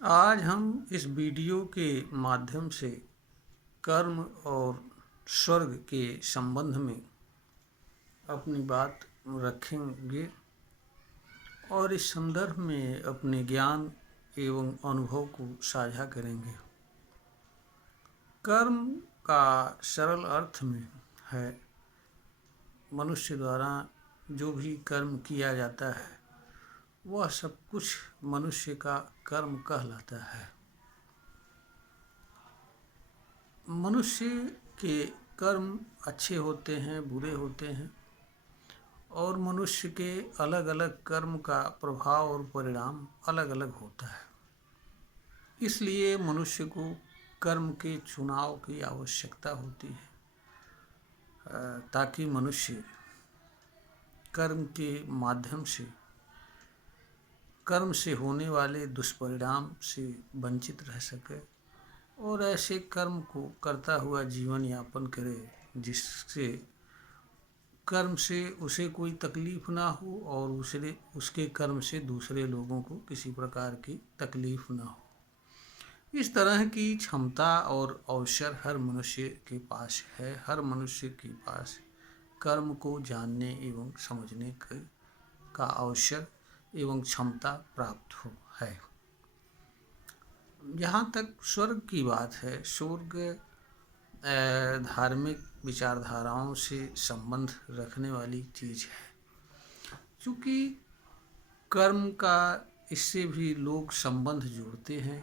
आज हम इस वीडियो के माध्यम से कर्म और स्वर्ग के संबंध में अपनी बात रखेंगे और इस संदर्भ में अपने ज्ञान एवं अनुभव को साझा करेंगे। कर्म का सरल अर्थ में है मनुष्य द्वारा जो भी कर्म किया जाता है वह सब कुछ मनुष्य का कर्म कहलाता है। मनुष्य के कर्म अच्छे होते हैं, बुरे होते हैं और मनुष्य के अलग अलग कर्म का प्रभाव और परिणाम अलग अलग होता है। इसलिए मनुष्य को कर्म के चुनाव की आवश्यकता होती है ताकि मनुष्य कर्म के माध्यम से कर्म से होने वाले दुष्परिणाम से वंचित रह सके और ऐसे कर्म को करता हुआ जीवन यापन करे जिससे कर्म से उसे कोई तकलीफ ना हो और उसके कर्म से दूसरे लोगों को किसी प्रकार की तकलीफ ना हो। इस तरह की क्षमता और अवसर हर मनुष्य के पास है। हर मनुष्य के पास कर्म को जानने एवं समझने का अवसर एवं क्षमता प्राप्त हो है। जहाँ तक स्वर्ग की बात है, स्वर्ग धार्मिक विचारधाराओं से संबंध रखने वाली चीज़ है। चूँकि कर्म का इससे भी लोग संबंध जोड़ते हैं,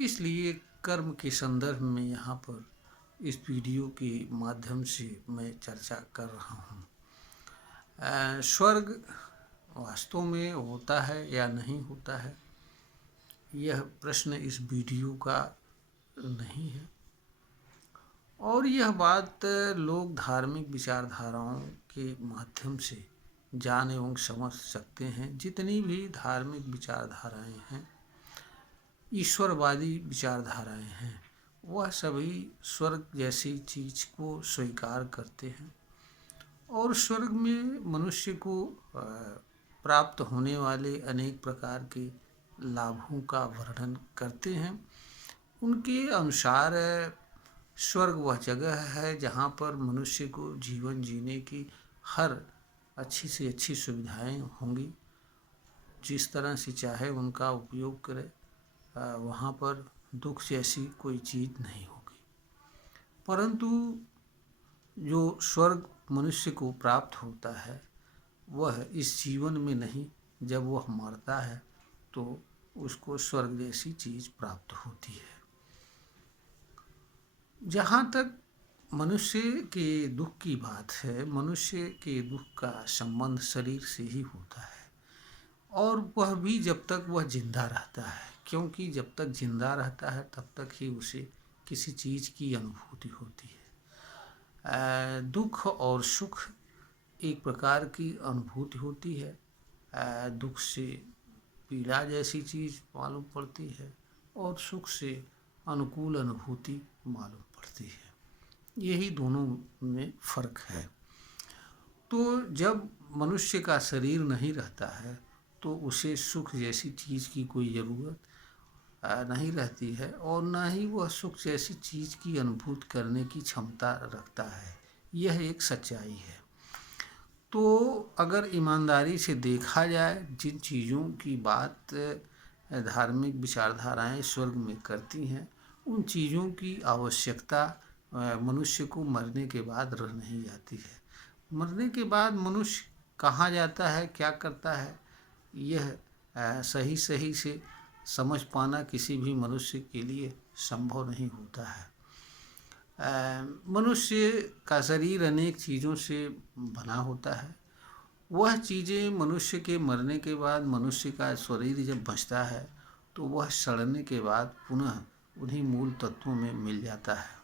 इसलिए कर्म के संदर्भ में यहाँ पर इस वीडियो के माध्यम से मैं चर्चा कर रहा हूँ। स्वर्ग वास्तव में होता है या नहीं होता है, यह प्रश्न इस वीडियो का नहीं है और यह बात लोग धार्मिक विचारधाराओं के माध्यम से जान एवं समझ सकते हैं। जितनी भी धार्मिक विचारधाराएं हैं, ईश्वरवादी विचारधाराएं हैं, वह सभी स्वर्ग जैसी चीज़ को स्वीकार करते हैं और स्वर्ग में मनुष्य को प्राप्त होने वाले अनेक प्रकार के लाभों का वर्णन करते हैं। उनके अनुसार स्वर्ग वह जगह है जहाँ पर मनुष्य को जीवन जीने की हर अच्छी से अच्छी सुविधाएं होंगी। जिस तरह से चाहे उनका उपयोग करे, वहाँ पर दुख जैसी कोई चीज़ नहीं होगी। परंतु जो स्वर्ग मनुष्य को प्राप्त होता है वह इस जीवन में नहीं, जब वह मरता है तो उसको स्वर्ग जैसी चीज़ प्राप्त होती है। जहाँ तक मनुष्य के दुख की बात है, मनुष्य के दुख का संबंध शरीर से ही होता है और वह भी जब तक वह जिंदा रहता है, क्योंकि जब तक जिंदा रहता है तब तक ही उसे किसी चीज़ की अनुभूति होती है। दुख और सुख एक प्रकार की अनुभूति होती है। दुख से पीड़ा जैसी चीज़ मालूम पड़ती है और सुख से अनुकूल अनुभूति मालूम पड़ती है। यही दोनों में फ़र्क है। तो जब मनुष्य का शरीर नहीं रहता है तो उसे सुख जैसी चीज़ की कोई ज़रूरत नहीं रहती है और ना ही वह सुख जैसी चीज़ की अनुभूति करने की क्षमता रखता है। यह एक सच्चाई है। तो अगर ईमानदारी से देखा जाए, जिन चीज़ों की बात धार्मिक विचारधाराएं स्वर्ग में करती हैं, उन चीज़ों की आवश्यकता मनुष्य को मरने के बाद रह नहीं जाती है। मरने के बाद मनुष्य कहाँ जाता है, क्या करता है, यह सही से समझ पाना किसी भी मनुष्य के लिए संभव नहीं होता है। मनुष्य का शरीर अनेक चीज़ों से बना होता है। वह चीज़ें मनुष्य के मरने के बाद मनुष्य का शरीर जब बचता है तो वह सड़ने के बाद पुनः उन्हीं मूल तत्वों में मिल जाता है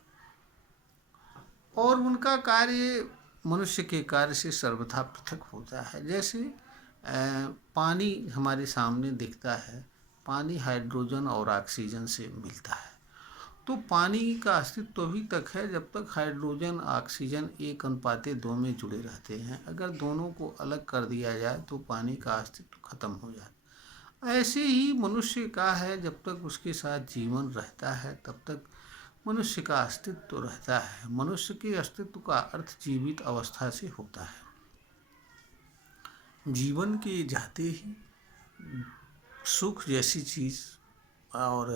और उनका कार्य मनुष्य के कार्य से सर्वथा पृथक होता है। जैसे पानी हमारे सामने दिखता है, पानी हाइड्रोजन और ऑक्सीजन से मिलता है। तो पानी का अस्तित्व अभी तक है जब तक हाइड्रोजन ऑक्सीजन 1:2 में जुड़े रहते हैं। अगर दोनों को अलग कर दिया जाए तो पानी का अस्तित्व खत्म हो जाता है। ऐसे ही मनुष्य का है, जब तक उसके साथ जीवन रहता है तब तक मनुष्य का अस्तित्व तो रहता है। मनुष्य के अस्तित्व का अर्थ जीवित अवस्था से होता है। जीवन के जाते ही सुख जैसी चीज़ और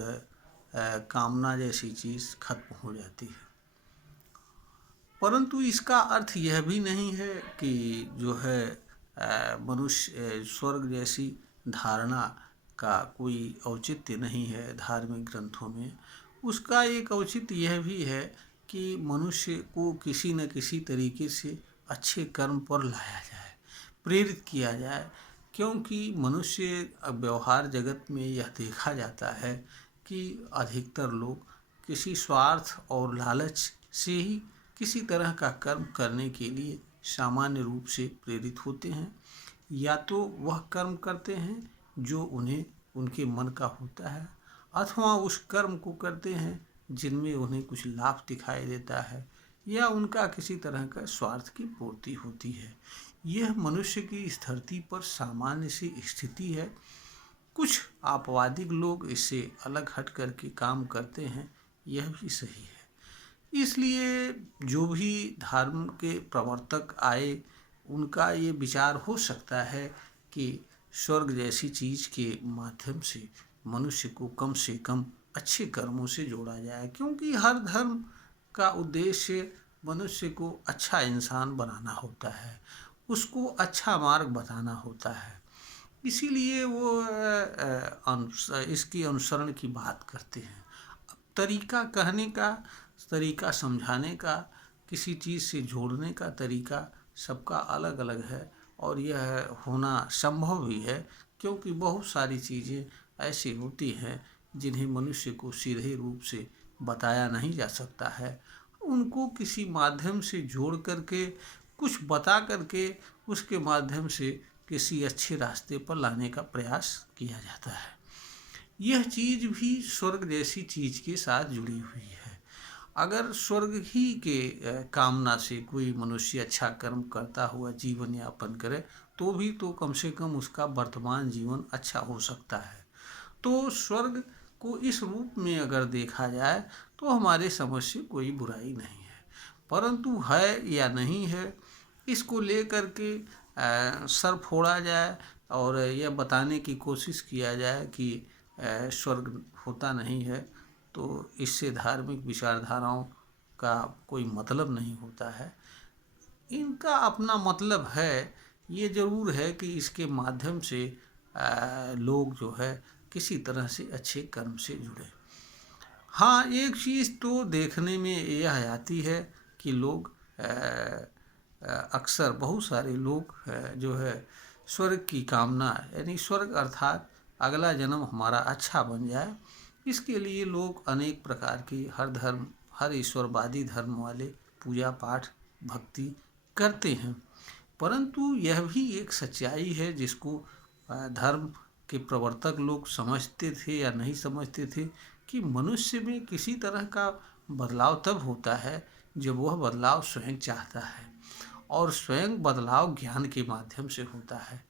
कामना जैसी चीज़ खत्म हो जाती है। परंतु इसका अर्थ यह भी नहीं है कि जो है मनुष्य स्वर्ग जैसी धारणा का कोई औचित्य नहीं है धार्मिक ग्रंथों में। उसका एक औचित्य यह भी है कि मनुष्य को किसी न किसी तरीके से अच्छे कर्म पर लाया जाए, प्रेरित किया जाए, क्योंकि मनुष्य व्यवहार जगत में यह देखा जाता है कि अधिकतर लोग किसी स्वार्थ और लालच से ही किसी तरह का कर्म करने के लिए सामान्य रूप से प्रेरित होते हैं। या तो वह कर्म करते हैं जो उन्हें उनके मन का होता है, अथवा उस कर्म को करते हैं जिनमें उन्हें कुछ लाभ दिखाई देता है या उनका किसी तरह का स्वार्थ की पूर्ति होती है। यह मनुष्य की इस धरती पर सामान्य सी स्थिति है। कुछ आपवादिक लोग इससे अलग हट करके काम करते हैं, यह भी सही है। इसलिए जो भी धर्म के प्रवर्तक आए उनका ये विचार हो सकता है कि स्वर्ग जैसी चीज़ के माध्यम से मनुष्य को कम से कम अच्छे कर्मों से जोड़ा जाए, क्योंकि हर धर्म का उद्देश्य मनुष्य को अच्छा इंसान बनाना होता है, उसको अच्छा मार्ग बताना होता है। इसीलिए वो इसकी अनुसरण की बात करते हैं। तरीका कहने का, तरीका समझाने का, किसी चीज़ से जोड़ने का तरीका सबका अलग अलग है और यह होना संभव भी है, क्योंकि बहुत सारी चीज़ें ऐसी होती हैं जिन्हें मनुष्य को सीधे रूप से बताया नहीं जा सकता है। उनको किसी माध्यम से जोड़ करके, कुछ बता करके, उसके माध्यम से किसी अच्छे रास्ते पर लाने का प्रयास किया जाता है। यह चीज़ भी स्वर्ग जैसी चीज़ के साथ जुड़ी हुई है। अगर स्वर्ग ही के कामना से कोई मनुष्य अच्छा कर्म करता हुआ जीवन यापन करे तो भी तो कम से कम उसका वर्तमान जीवन अच्छा हो सकता है। तो स्वर्ग को इस रूप में अगर देखा जाए तो हमारे समझ से कोई बुराई नहीं है, परंतु है या नहीं है इसको लेकर के सर फोड़ा जाए और यह बताने की कोशिश किया जाए कि स्वर्ग होता नहीं है, तो इससे धार्मिक विचारधाराओं का कोई मतलब नहीं होता है। इनका अपना मतलब है, ये ज़रूर है कि इसके माध्यम से लोग जो है किसी तरह से अच्छे कर्म से जुड़े। हाँ, एक चीज़ तो देखने में यह आती है कि लोग अक्सर बहुत सारे लोग जो है स्वर्ग की कामना, यानी स्वर्ग अर्थात अगला जन्म हमारा अच्छा बन जाए, इसके लिए लोग अनेक प्रकार की हर ईश्वरवादी धर्म वाले पूजा पाठ भक्ति करते हैं। परंतु यह भी एक सच्चाई है जिसको धर्म के प्रवर्तक लोग समझते थे या नहीं समझते थे कि मनुष्य में किसी तरह का बदलाव तब होता है जब वह बदलाव स्वयं चाहता है, और स्वयं बदलाव ज्ञान के माध्यम से होता है,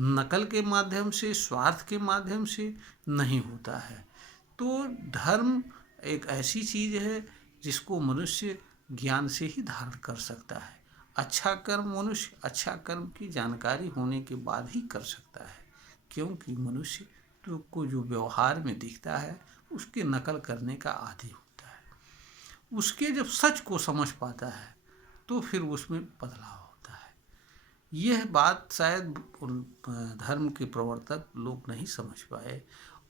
नकल के माध्यम से, स्वार्थ के माध्यम से नहीं होता है। तो धर्म एक ऐसी चीज़ है जिसको मनुष्य ज्ञान से ही धारण कर सकता है। अच्छा कर्म मनुष्य अच्छा कर्म की जानकारी होने के बाद ही कर सकता है, क्योंकि मनुष्य को जो व्यवहार में दिखता है उसके नकल करने का आदी होता है। उसके जब सच को समझ पाता है तो फिर उसमें बदलाव होता है। यह बात शायद धर्म के प्रवर्तक लोग नहीं समझ पाए,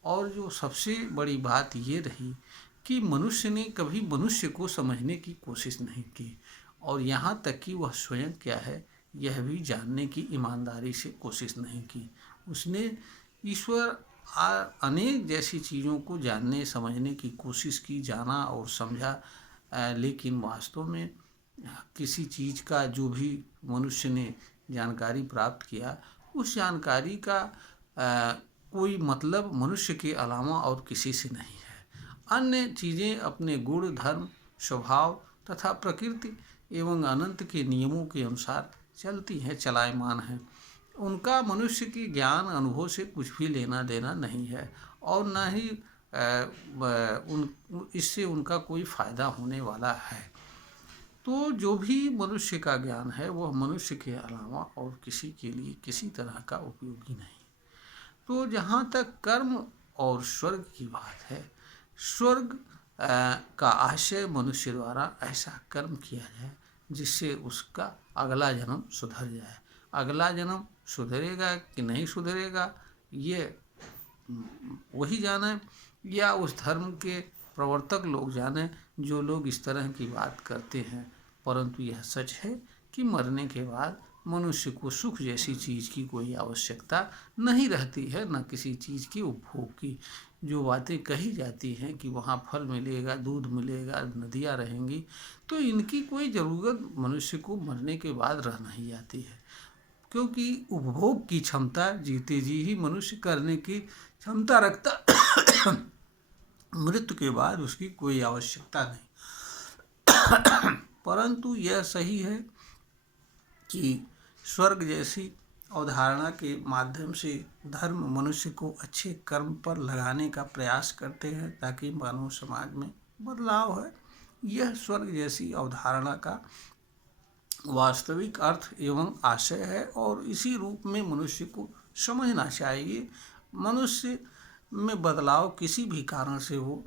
और जो सबसे बड़ी बात ये रही कि मनुष्य ने कभी मनुष्य को समझने की कोशिश नहीं की, और यहाँ तक कि वह स्वयं क्या है यह भी जानने की ईमानदारी से कोशिश नहीं की। उसने ईश्वर अनेक जैसी चीज़ों को जानने समझने की कोशिश की, जाना और समझा, लेकिन वास्तव में किसी चीज़ का जो भी मनुष्य ने जानकारी प्राप्त किया, उस जानकारी का कोई मतलब मनुष्य के अलावा और किसी से नहीं है। अन्य चीज़ें अपने गुण, धर्म, स्वभाव तथा प्रकृति एवं अनंत के नियमों के अनुसार चलती हैं, चलायमान हैं। उनका मनुष्य की ज्ञान अनुभव से कुछ भी लेना देना नहीं है, और न ही इससे उनका कोई फायदा होने वाला है। तो जो भी मनुष्य का ज्ञान है वह मनुष्य के अलावा और किसी के लिए किसी तरह का उपयोगी नहीं। तो जहाँ तक कर्म और स्वर्ग की बात है, स्वर्ग का आशय मनुष्य द्वारा ऐसा कर्म किया जाए जिससे उसका अगला जन्म सुधर जाए। अगला जन्म सुधरेगा कि नहीं सुधरेगा ये वही जाने, या उस धर्म के प्रवर्तक लोग जाने जो लोग इस तरह की बात करते हैं। परंतु यह सच है कि मरने के बाद मनुष्य को सुख जैसी चीज़ की कोई आवश्यकता नहीं रहती है, न किसी चीज़ की उपभोग की। जो बातें कही जाती हैं कि वहाँ फल मिलेगा, दूध मिलेगा, नदियाँ रहेंगी, तो इनकी कोई ज़रूरत मनुष्य को मरने के बाद रह नहीं जाती है, क्योंकि उपभोग की क्षमता जीते जी ही मनुष्य करने की क्षमता रखता। मृत्यु के बाद उसकी कोई आवश्यकता नहीं। परंतु यह सही है कि स्वर्ग जैसी अवधारणा के माध्यम से धर्म मनुष्य को अच्छे कर्म पर लगाने का प्रयास करते हैं ताकि मानव समाज में बदलाव है। यह स्वर्ग जैसी अवधारणा का वास्तविक अर्थ एवं आशय है, और इसी रूप में मनुष्य को समझना चाहिए। मनुष्य में बदलाव किसी भी कारण से हो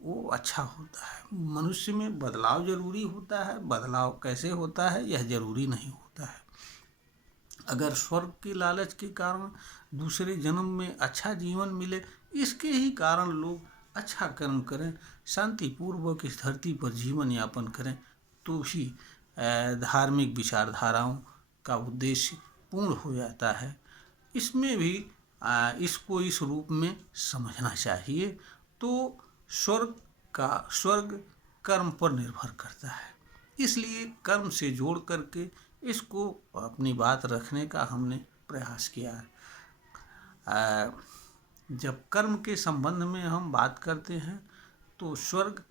वो अच्छा होता है। मनुष्य में बदलाव जरूरी होता है, बदलाव कैसे होता है यह जरूरी नहीं होता है। अगर स्वर्ग की लालच के कारण दूसरे जन्म में अच्छा जीवन मिले, इसके ही कारण लोग अच्छा कर्म करें, शांतिपूर्वक इस धरती पर जीवन यापन करें, तो ही धार्मिक विचारधाराओं का उद्देश्य पूर्ण हो जाता है। इसमें भी इसको इस रूप में समझना चाहिए। तो स्वर्ग कर्म पर निर्भर करता है, इसलिए कर्म से जोड़ करके इसको अपनी बात रखने का हमने प्रयास किया है। जब कर्म के संबंध में हम बात करते हैं तो स्वर्ग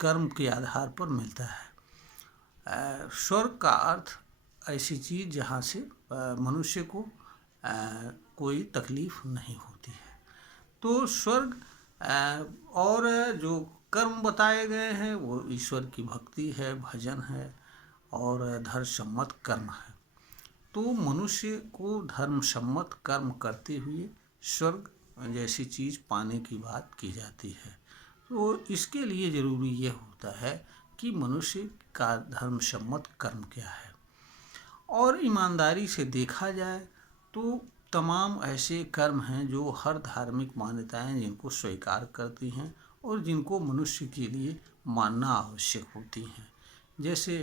कर्म के आधार पर मिलता है। स्वर्ग का अर्थ ऐसी चीज़ जहाँ से मनुष्य को कोई तकलीफ नहीं होती है। तो स्वर्ग और जो कर्म बताए गए हैं वो ईश्वर की भक्ति है, भजन है और धर्मसम्मत कर्म है। तो मनुष्य को धर्मसम्मत कर्म करते हुए स्वर्ग जैसी चीज़ पाने की बात की जाती है। तो इसके लिए ज़रूरी यह होता है कि मनुष्य का धर्मसम्मत कर्म क्या है। और ईमानदारी से देखा जाए तो तमाम ऐसे कर्म हैं जो हर धार्मिक मान्यताएं जिनको स्वीकार करती हैं और जिनको मनुष्य के लिए मानना आवश्यक होती हैं, जैसे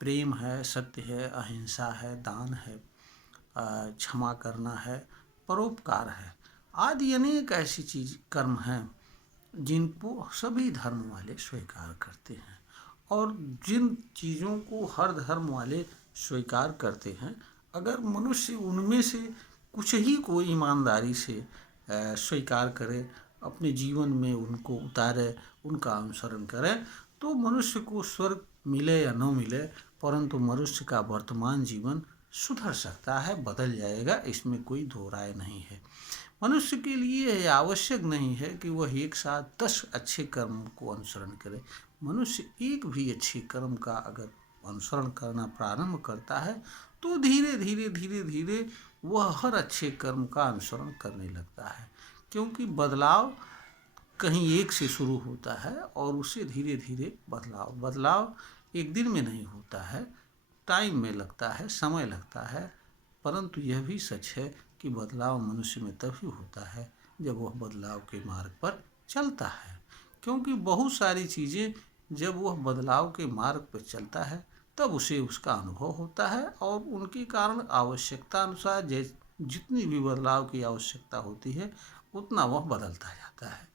प्रेम है, सत्य है, अहिंसा है, दान है, क्षमा करना है, परोपकार है, आदि अनेक ऐसी चीज कर्म हैं जिनको सभी धर्म वाले स्वीकार करते हैं। और जिन चीज़ों को हर धर्म वाले स्वीकार करते हैं, अगर मनुष्य उनमें से कुछ ही को ईमानदारी से स्वीकार करे, अपने जीवन में उनको उतारे, उनका अनुसरण करे, तो मनुष्य को स्वर्ग मिले या न मिले, परंतु मनुष्य का वर्तमान जीवन सुधर सकता है, बदल जाएगा, इसमें कोई दो राय नहीं है। मनुष्य के लिए यह आवश्यक नहीं है कि वह एक साथ 10 अच्छे कर्म को अनुसरण करे। मनुष्य एक भी अच्छे कर्म का अगर अनुसरण करना प्रारंभ करता है तो धीरे धीरे धीरे धीरे वह हर अच्छे कर्म का अनुसरण करने लगता है, क्योंकि बदलाव कहीं एक से शुरू होता है और उससे धीरे धीरे बदलाव एक दिन में नहीं होता है, टाइम में लगता है, समय लगता है। परंतु यह भी सच है कि बदलाव मनुष्य में तभी होता है जब वह बदलाव के मार्ग पर चलता है, क्योंकि बहुत सारी चीज़ें जब वह बदलाव के मार्ग पर चलता है तब उसे उसका अनुभव होता है और उनके कारण आवश्यकता अनुसार जितनी भी बदलाव की आवश्यकता होती है उतना वह बदलता जाता है।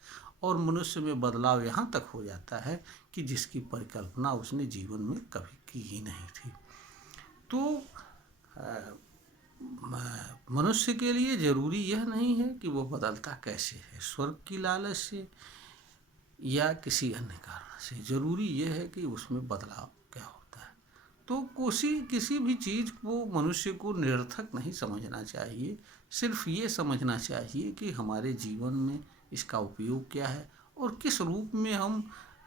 और मनुष्य में बदलाव यहाँ तक हो जाता है कि जिसकी परिकल्पना उसने जीवन में कभी की ही नहीं थी। तो मनुष्य के लिए जरूरी यह नहीं है कि वो बदलता कैसे है, स्वर्ग की लालच से या किसी अन्य कारण से। जरूरी यह है कि उसमें बदलाव क्या होता है। तो किसी भी चीज़ को मनुष्य को निरर्थक नहीं समझना चाहिए। सिर्फ ये समझना चाहिए कि हमारे जीवन में इसका उपयोग क्या है और किस रूप में हम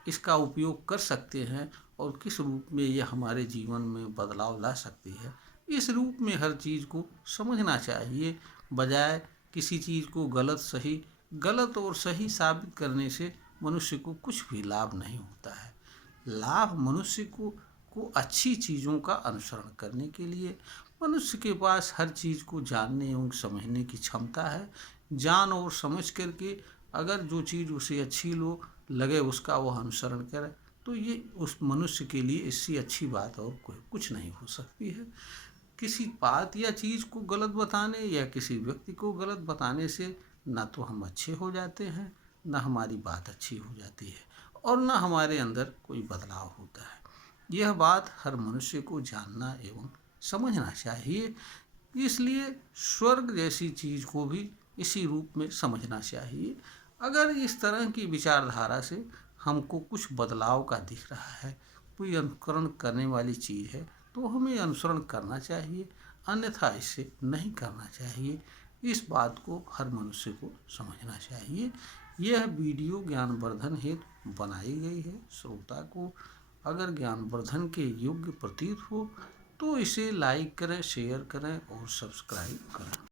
इसका उपयोग कर सकते हैं और किस रूप में ये हमारे जीवन में बदलाव ला सकती है। इस रूप में हर चीज़ को समझना चाहिए, बजाय किसी चीज़ को गलत और सही साबित करने से मनुष्य को कुछ भी लाभ नहीं होता है। लाभ मनुष्य को अच्छी चीज़ों का अनुसरण करने के लिए, मनुष्य के पास हर चीज़ को जानने एवं समझने की क्षमता है। जान और समझ करके अगर जो चीज़ उसे अच्छी लगे उसका वह अनुसरण करे, तो ये उस मनुष्य के लिए इससे अच्छी बात और कोई कुछ नहीं हो सकती है। किसी बात या चीज़ को गलत बताने या किसी व्यक्ति को गलत बताने से ना तो हम अच्छे हो जाते हैं, ना हमारी बात अच्छी हो जाती है और ना हमारे अंदर कोई बदलाव होता है। यह बात हर मनुष्य को जानना एवं समझना चाहिए। इसलिए स्वर्ग जैसी चीज़ को भी इसी रूप में समझना चाहिए। अगर इस तरह की विचारधारा से हमको कुछ बदलाव का दिख रहा है, कोई अनुकरण करने वाली चीज़ है, तो हमें अनुसरण करना चाहिए, अन्यथा इसे नहीं करना चाहिए। इस बात को हर मनुष्य को समझना चाहिए। यह वीडियो ज्ञानवर्धन हेतु बनाई गई है। श्रोता को अगर ज्ञानवर्धन के योग्य प्रतीत हो तो इसे लाइक करें, शेयर करें और सब्सक्राइब करें।